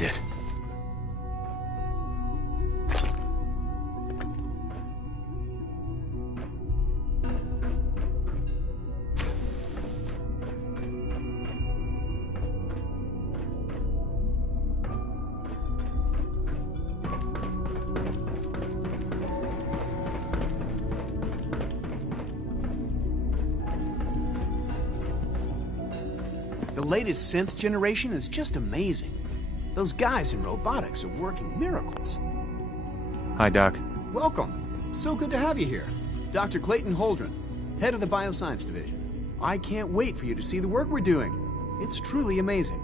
is it? The latest synth generation is just amazing. Those guys in robotics are working miracles. Hi, Doc. Welcome. So good to have you here. Dr. Clayton Holdren, head of the Bioscience Division. I can't wait for you to see the work we're doing. It's truly amazing.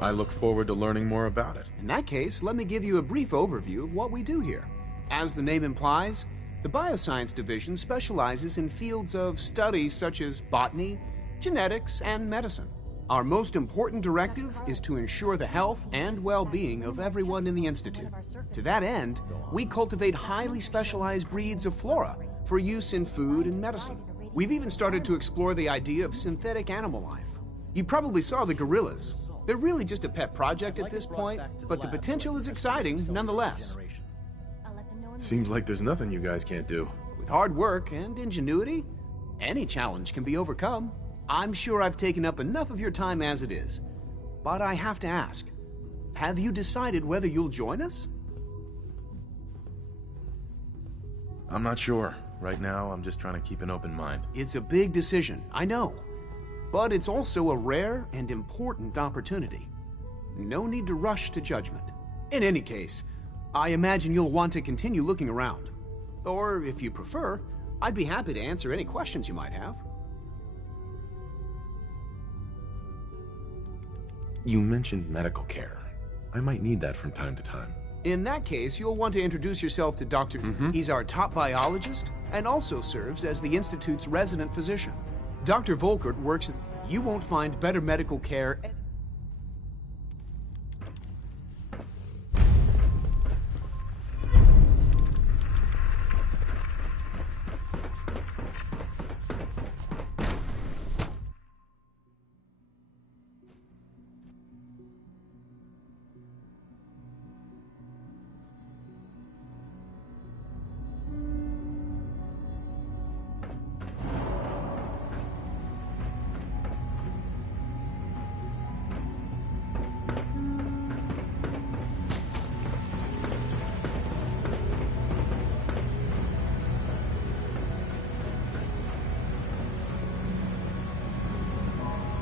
I look forward to learning more about it. In that case, let me give you a brief overview of what we do here. As the name implies, the Bioscience Division specializes in fields of study such as botany, genetics, and medicine. Our most important directive is to ensure the health and well-being of everyone in the Institute. To that end, we cultivate highly specialized breeds of flora for use in food and medicine. We've even started to explore the idea of synthetic animal life. You probably saw the gorillas. They're really just a pet project at this point, but the potential is exciting nonetheless. Seems like there's nothing you guys can't do. With hard work and ingenuity, any challenge can be overcome. I'm sure I've taken up enough of your time as it is, but I have to ask, have you decided whether you'll join us? I'm not sure. Right now, I'm just trying to keep an open mind. It's a big decision, I know, but it's also a rare and important opportunity. No need to rush to judgment. In any case, I imagine you'll want to continue looking around. Or, if you prefer, I'd be happy to answer any questions you might have. You mentioned medical care. I might need that from time to time. In that case, you'll want to introduce yourself to Dr. He's our top biologist and also serves as the Institute's resident physician. Dr. Volkert works at... You won't find better medical care...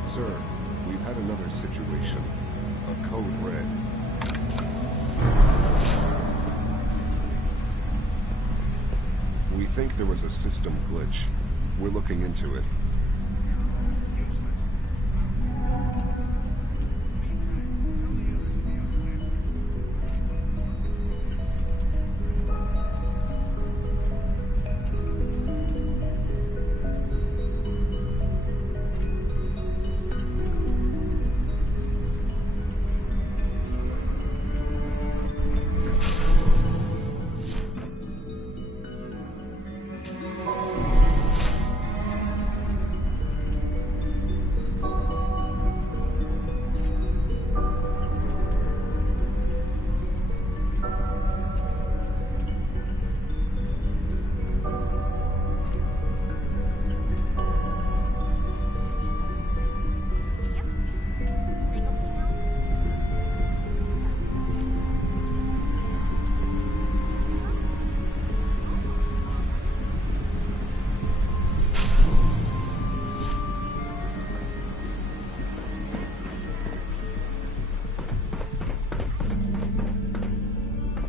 Sir, we've had another situation. A code red. We think there was a system glitch. We're looking into it.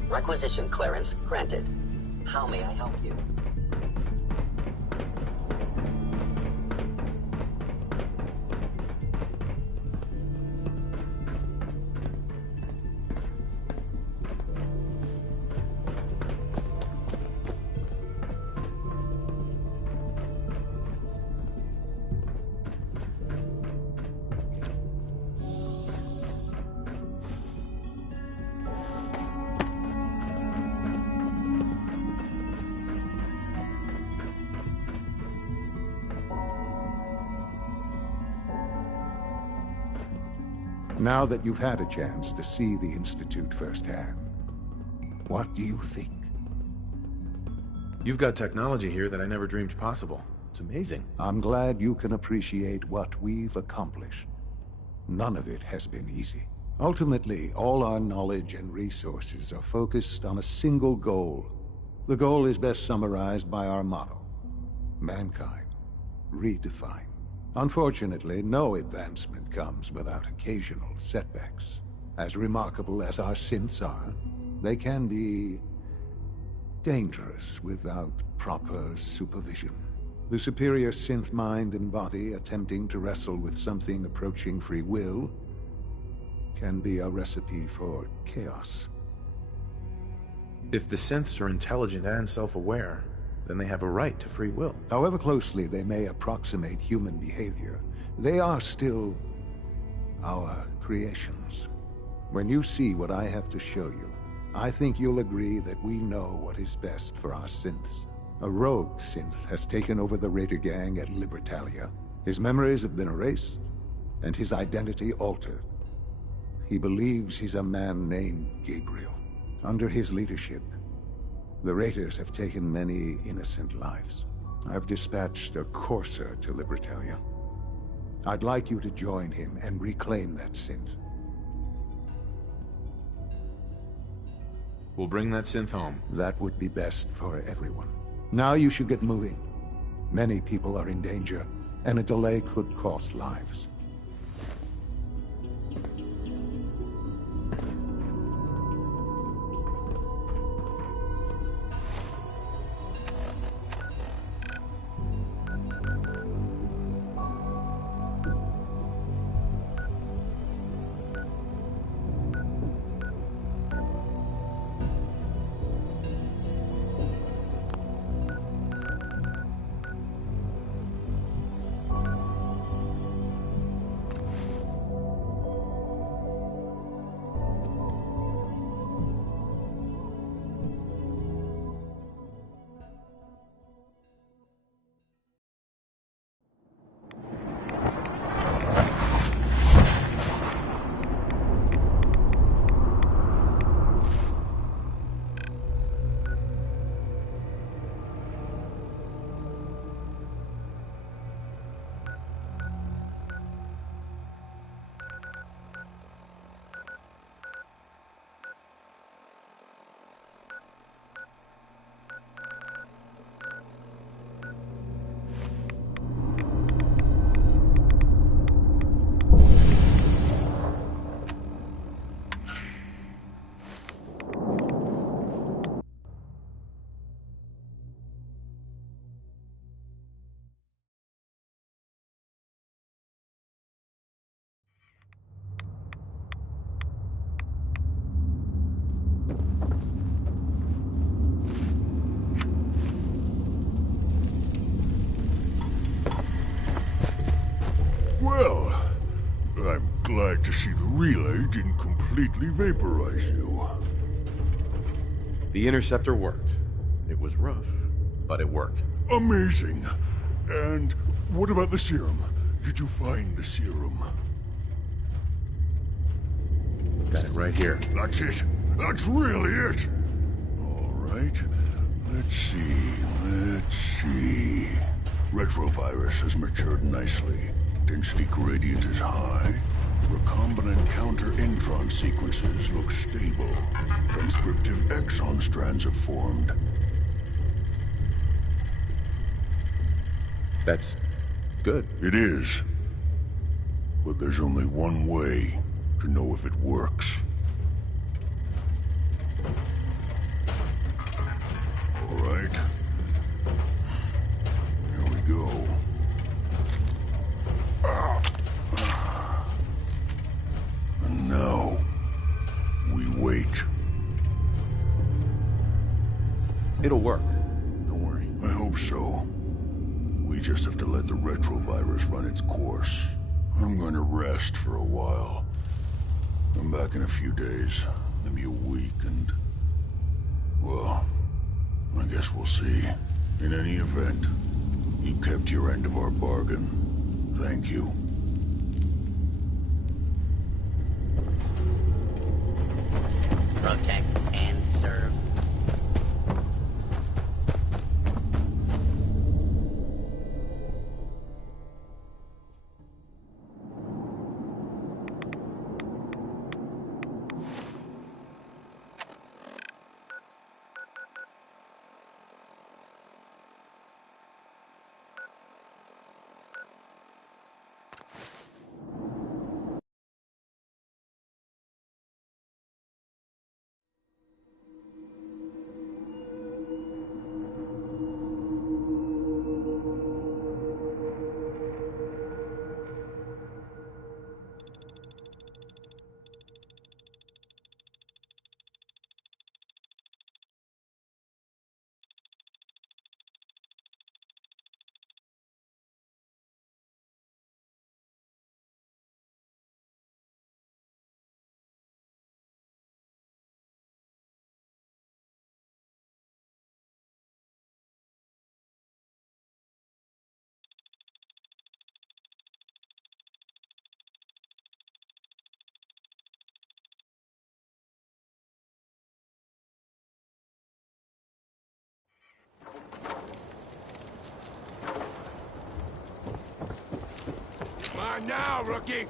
Requisition clearance granted. How may I help you? Now that you've had a chance to see the Institute firsthand, what do you think? You've got technology here that I never dreamed possible. It's amazing. I'm glad you can appreciate what we've accomplished. None of it has been easy. Ultimately, all our knowledge and resources are focused on a single goal. The goal is best summarized by our motto: mankind, redefined. Unfortunately, no advancement comes without occasional setbacks. As remarkable as our synths are, they can be dangerous without proper supervision. The superior synth mind and body attempting to wrestle with something approaching free will can be a recipe for chaos. If the synths are intelligent and self-aware, then they have a right to free will. However closely they may approximate human behavior, they are still our creations. When you see what I have to show you, I think you'll agree that we know what is best for our synths. A rogue synth has taken over the Raider gang at Libertalia. His memories have been erased, and his identity altered. He believes he's a man named Gabriel. Under his leadership, the Raiders have taken many innocent lives. I've dispatched a courser to Libertalia. I'd like you to join him and reclaim that synth. We'll bring that synth home. That would be best for everyone. Now you should get moving. Many people are in danger, and a delay could cost lives. Well, I'm glad to see the relay didn't completely vaporize you. The interceptor worked. It was rough, but it worked. Amazing. And what about the serum? Did you find the serum? Got it right here. That's it. That's really it. All right. Let's see. Retrovirus has matured nicely. Density gradient is high. Recombinant counter-intron sequences look stable. Transcriptive exon strands have formed. That's good. It is. But there's only one way to know if it works. All right. Here we go. And now, we wait. It'll work. Don't worry. I hope so. We just have to let the retrovirus run its course. I'm going to rest for a while. I'm back in a few days, maybe a week, and... well, I guess we'll see. In any event, you kept your end of our bargain. Thank you. on now, rookie!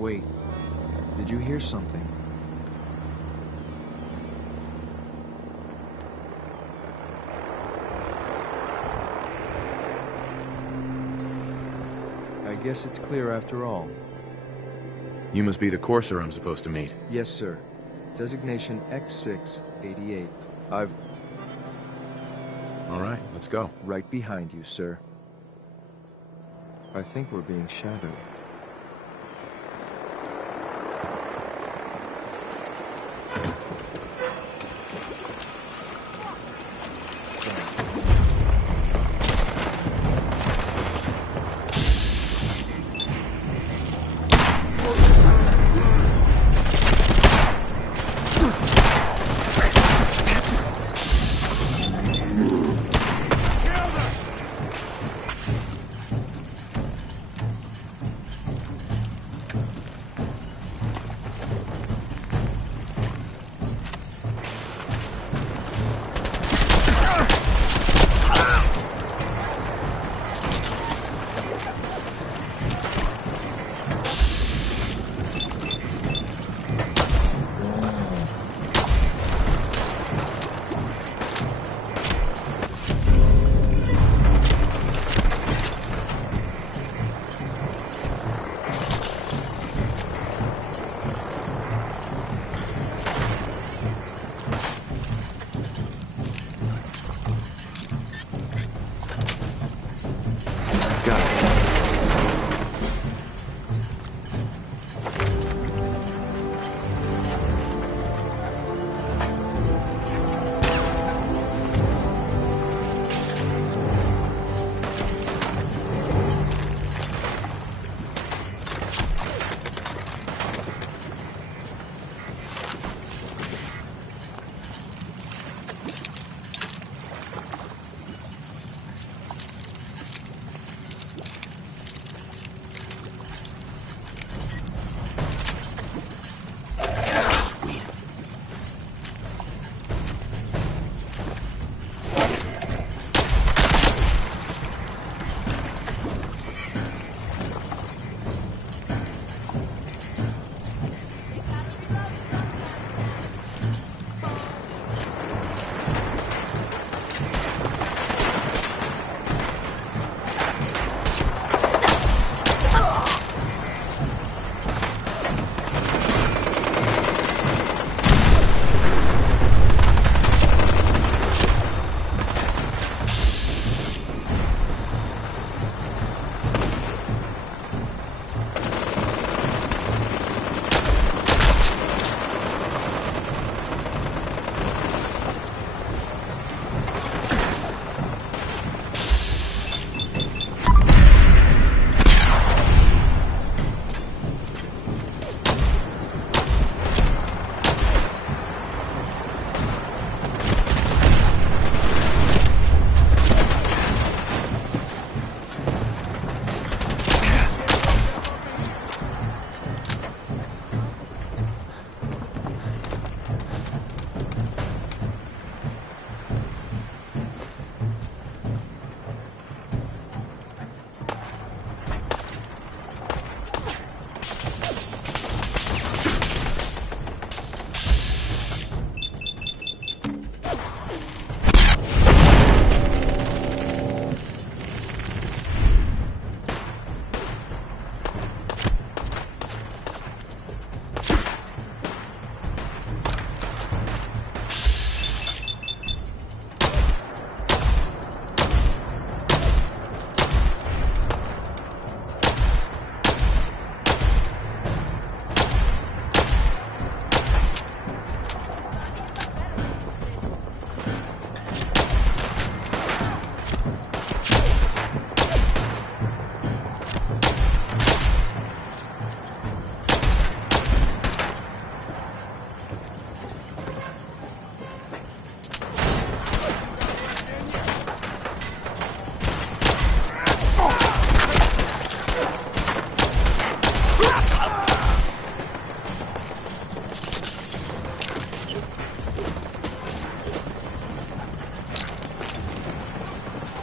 Wait, did you hear something? I guess it's clear after all. You must be the courser I'm supposed to meet. Yes, sir. Designation X688. I've... All right, let's go. Right behind you, sir. I think we're being shadowed.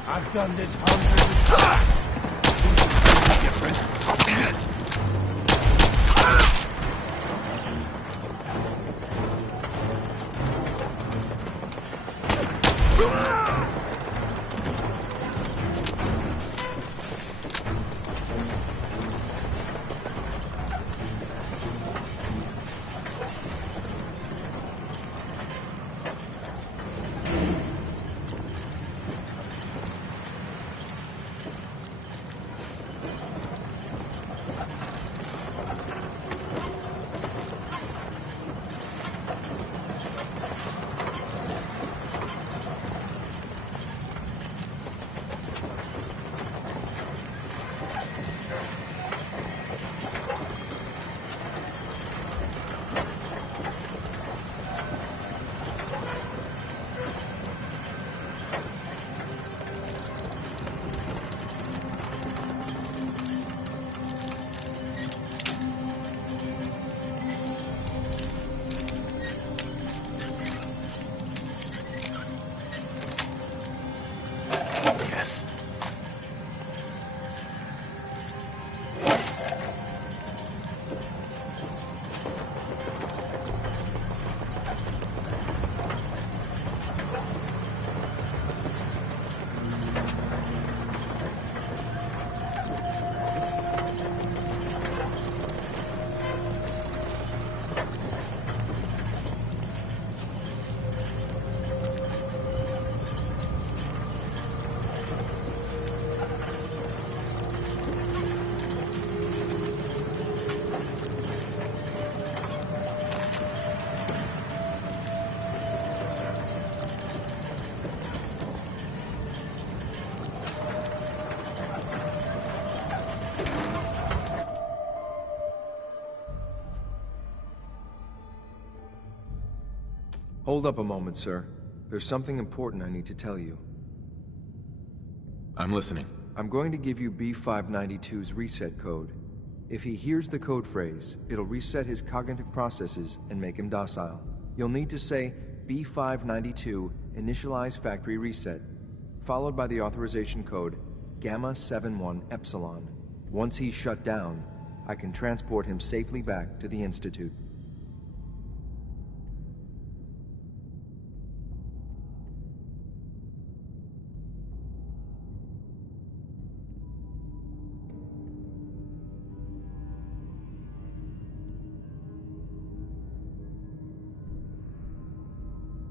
I've done this hundreds of times. Hold up a moment, sir. There's something important I need to tell you. I'm listening. I'm going to give you B592's reset code. If he hears the code phrase, it'll reset his cognitive processes and make him docile. You'll need to say B592 initialize factory reset, followed by the authorization code Gamma 71 Epsilon. Once he's shut down, I can transport him safely back to the Institute.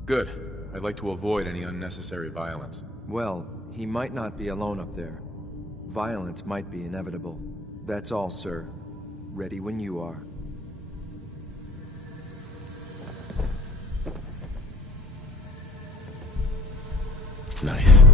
Good. I'd like to avoid any unnecessary violence. Well, he might not be alone up there. Violence might be inevitable. That's all, sir. Ready when you are. Nice.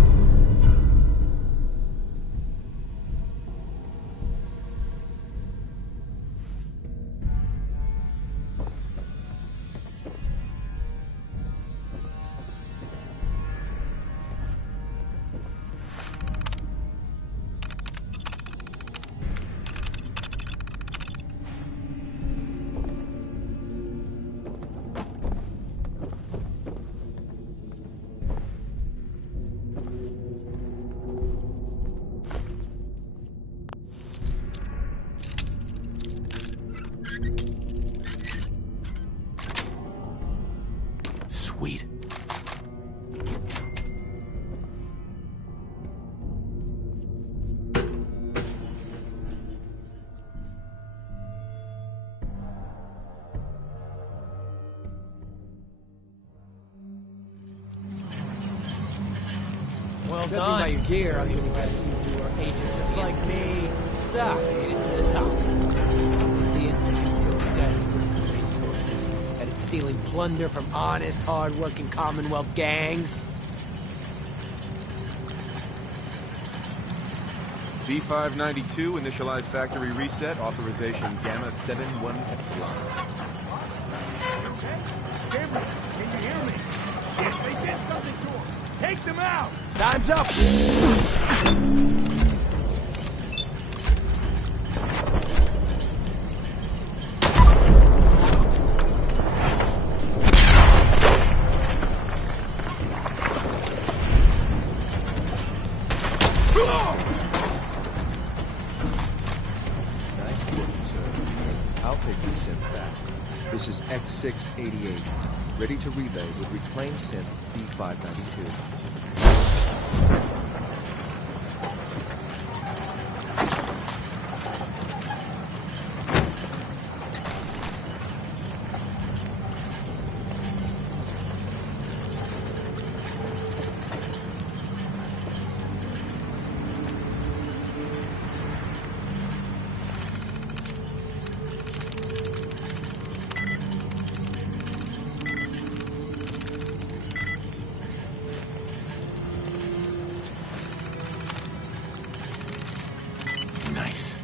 Sweet. Well done. By your gear, I'm gonna guess you are agents just like me. So, made it to the top. The Institute so desperate for resources that it's stealing plunder from honest, hard-working Commonwealth gangs. B592, initialize factory reset, authorization Gamma 71 Epsilon. Gabriel, can you hear me? Shit, they did something to him. Take them out! Time's up! Nice work, sir. I'll take the synth back. This is X688, ready to relay with reclaimed synth B592. Nice.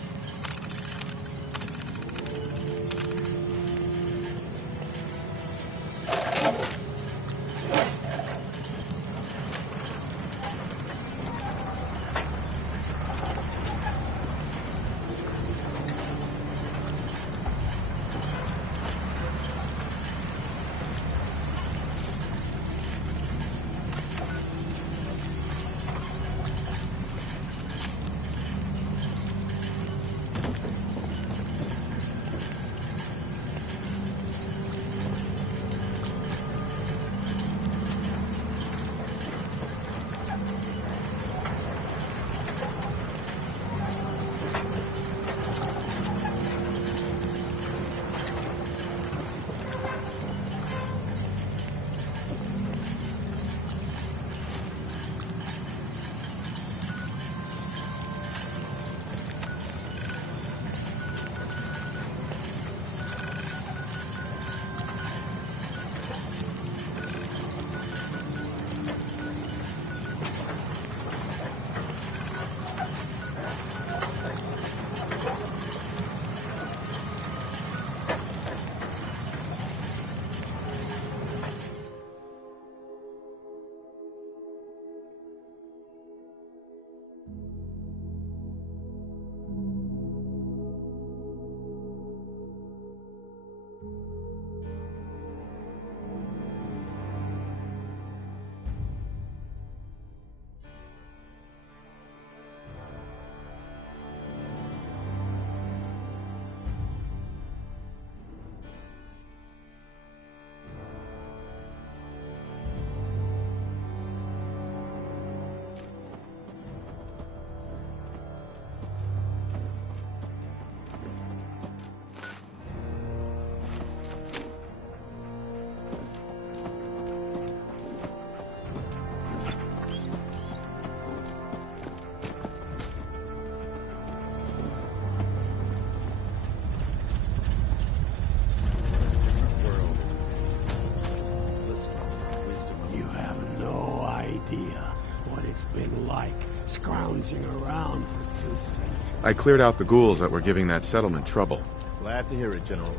Scrounging around for 2 centuries. I cleared out the ghouls that were giving that settlement trouble. Glad to hear it, General.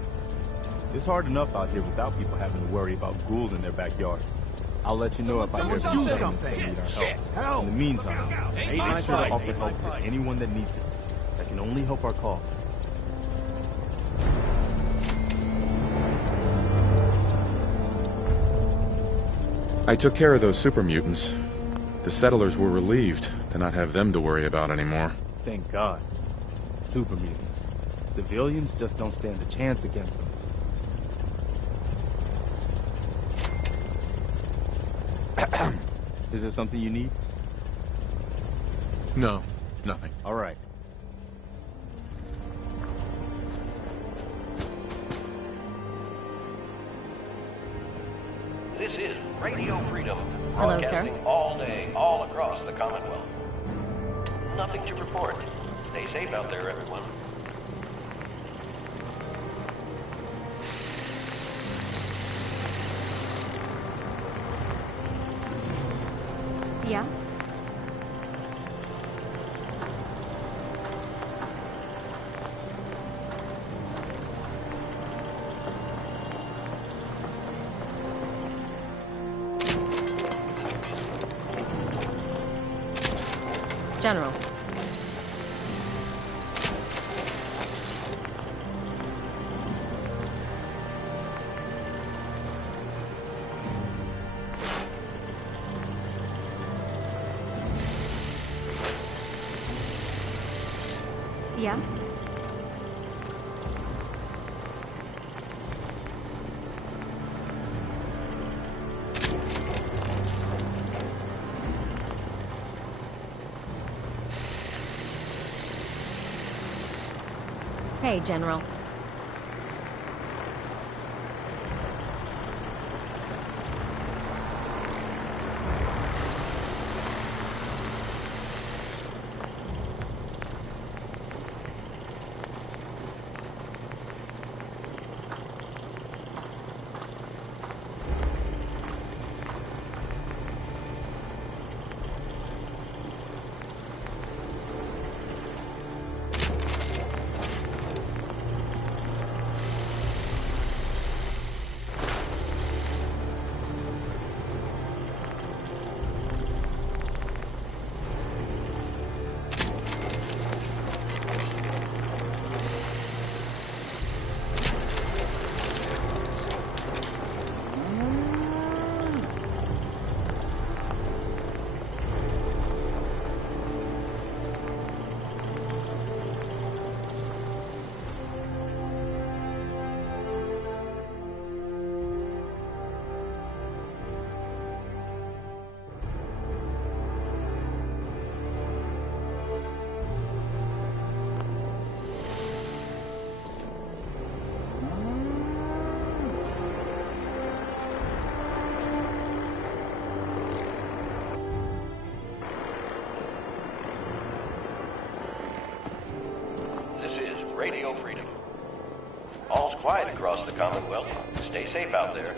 It's hard enough out here without people having to worry about ghouls in their backyard. I'll let you know if I hear do from something. that need our help. In the meantime, make sure to offer help to anyone that needs it. That can only help our cause. I took care of those super mutants. The settlers were relieved to not have them to worry about anymore. Thank God. Super mutants. Civilians just don't stand a chance against them. Is there something you need? No, nothing. All right. This is Radio Freedom. Hello, sir. Broadcasting all day, all across the Commonwealth. Nothing to report. Stay safe out there, everyone. Yeah? General. Yeah? Hey, General. Radio Freedom. All's quiet across the Commonwealth. Stay safe out there.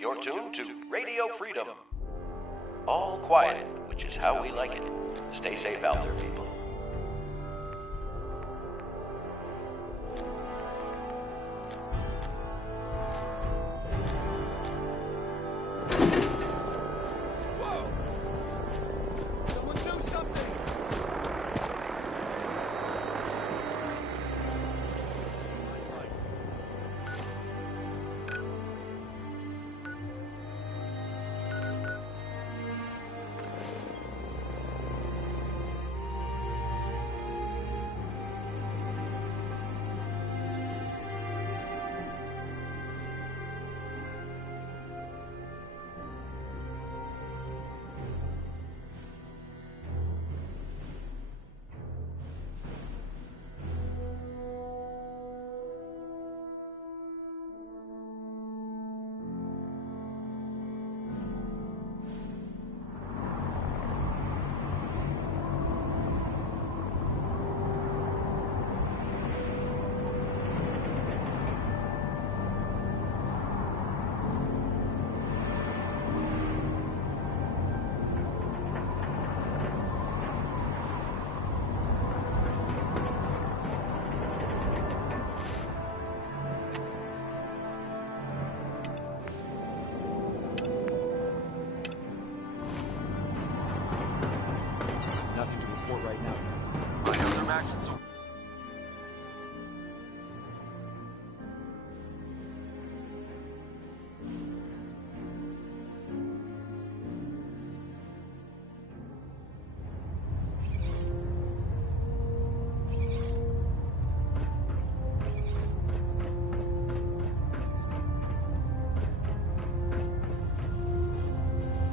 You're tuned to Radio Freedom. All quiet, which is how we like it. Stay safe out there, people.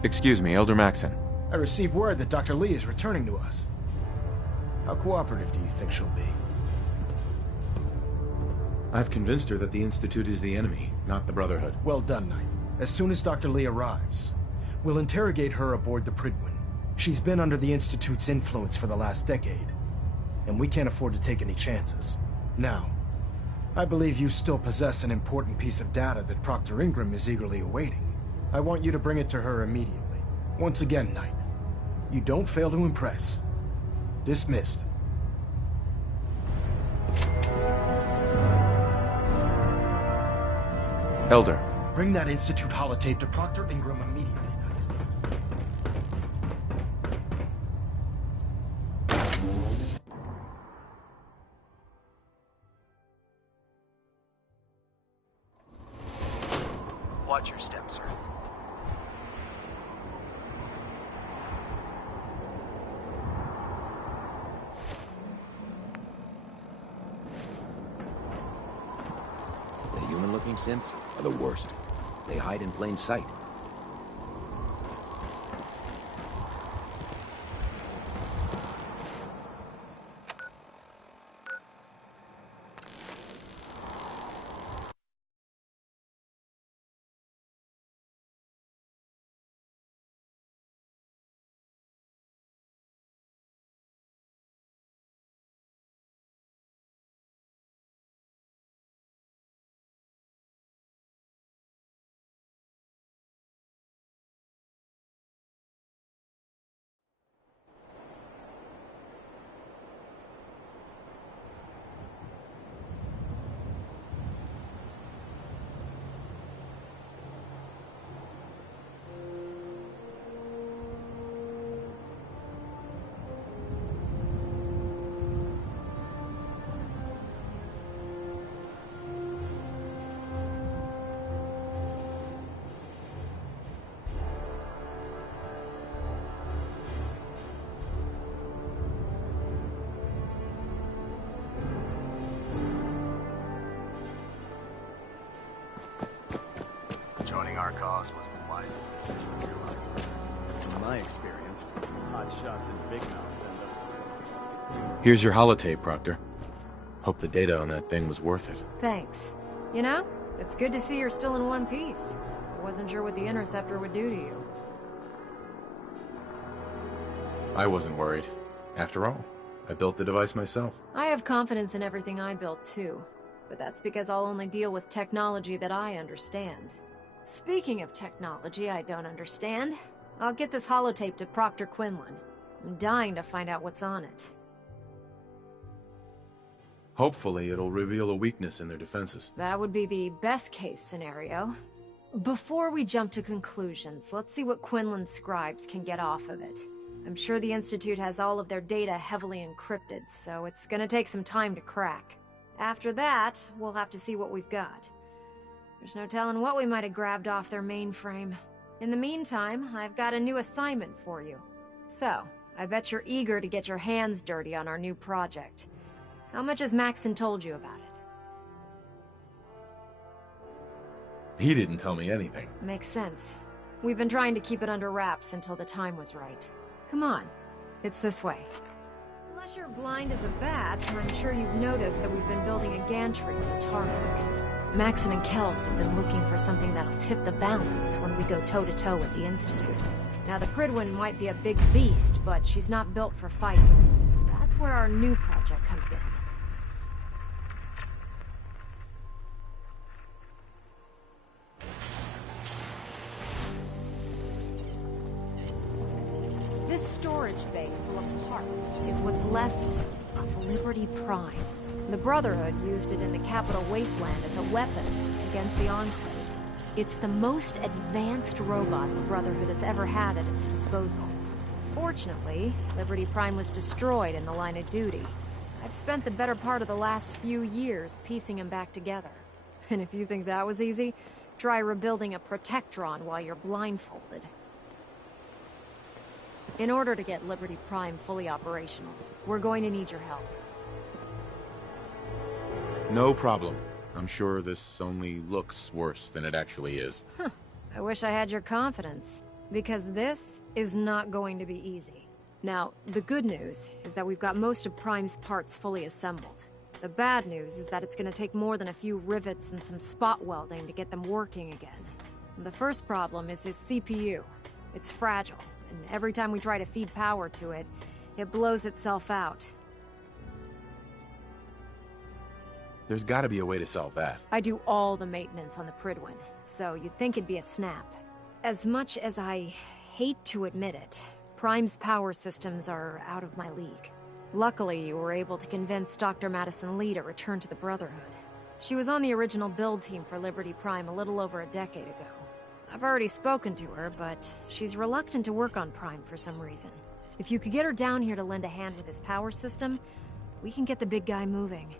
Excuse me, Elder Maxon. I received word that Dr. Lee is returning to us. How cooperative do you think she'll be? I've convinced her that the Institute is the enemy, not the Brotherhood. Well done, Knight. As soon as Dr. Lee arrives, we'll interrogate her aboard the Prydwen. She's been under the Institute's influence for the last decade, and we can't afford to take any chances. Now, I believe you still possess an important piece of data that Proctor Ingram is eagerly awaiting. I want you to bring it to her immediately. Once again, Knight, you don't fail to impress. Dismissed. Elder. Bring that Institute holotape to Proctor Ingram immediately. Watch your step, sir. The human-looking synths are the worst. They hide in plain sight. Joining our cause was the wisest decision of your life. In my experience, hot shots and big mouths end up... Here's your holotape, Proctor. Hope the data on that thing was worth it. Thanks. You know, it's good to see you're still in one piece. I wasn't sure what the Interceptor would do to you. I wasn't worried. After all, I built the device myself. I have confidence in everything I built, too. But that's because I'll only deal with technology that I understand. Speaking of technology I don't understand, I'll get this holotape to Proctor Quinlan. I'm dying to find out what's on it. Hopefully, it'll reveal a weakness in their defenses. That would be the best-case scenario. Before we jump to conclusions, let's see what Quinlan's scribes can get off of it. I'm sure the Institute has all of their data heavily encrypted, so it's gonna take some time to crack. After that, we'll have to see what we've got. There's no telling what we might have grabbed off their mainframe. In the meantime, I've got a new assignment for you. So, I bet you're eager to get your hands dirty on our new project. How much has Maxon told you about it? He didn't tell me anything. Makes sense. We've been trying to keep it under wraps until the time was right. Come on, it's this way. Unless you're blind as a bat, I'm sure you've noticed that we've been building a gantry on the tarmac. Maxon and Kells have been looking for something that'll tip the balance when we go toe-to-toe with the Institute. Now, the Prydwen might be a big beast, but she's not built for fighting. That's where our new project comes in. This storage bay full of parts is what's left of Liberty Prime. The Brotherhood used it in the Capital Wasteland as a weapon against the Enclave. It's the most advanced robot the Brotherhood has ever had at its disposal. Fortunately, Liberty Prime was destroyed in the line of duty. I've spent the better part of the last few years piecing him back together. And if you think that was easy, try rebuilding a Protectron while you're blindfolded. In order to get Liberty Prime fully operational, we're going to need your help. No problem. I'm sure this only looks worse than it actually is. Huh. I wish I had your confidence, because this is not going to be easy. Now, the good news is that we've got most of Prime's parts fully assembled. The bad news is that it's going to take more than a few rivets and some spot welding to get them working again. The first problem is his CPU. It's fragile, and every time we try to feed power to it, it blows itself out. There's gotta be a way to solve that. I do all the maintenance on the Prydwen, so you'd think it'd be a snap. As much as I hate to admit it, Prime's power systems are out of my league. Luckily, you were able to convince Dr. Madison Lee to return to the Brotherhood. She was on the original build team for Liberty Prime a little over a decade ago. I've already spoken to her, but she's reluctant to work on Prime for some reason. If you could get her down here to lend a hand with his power system, we can get the big guy moving.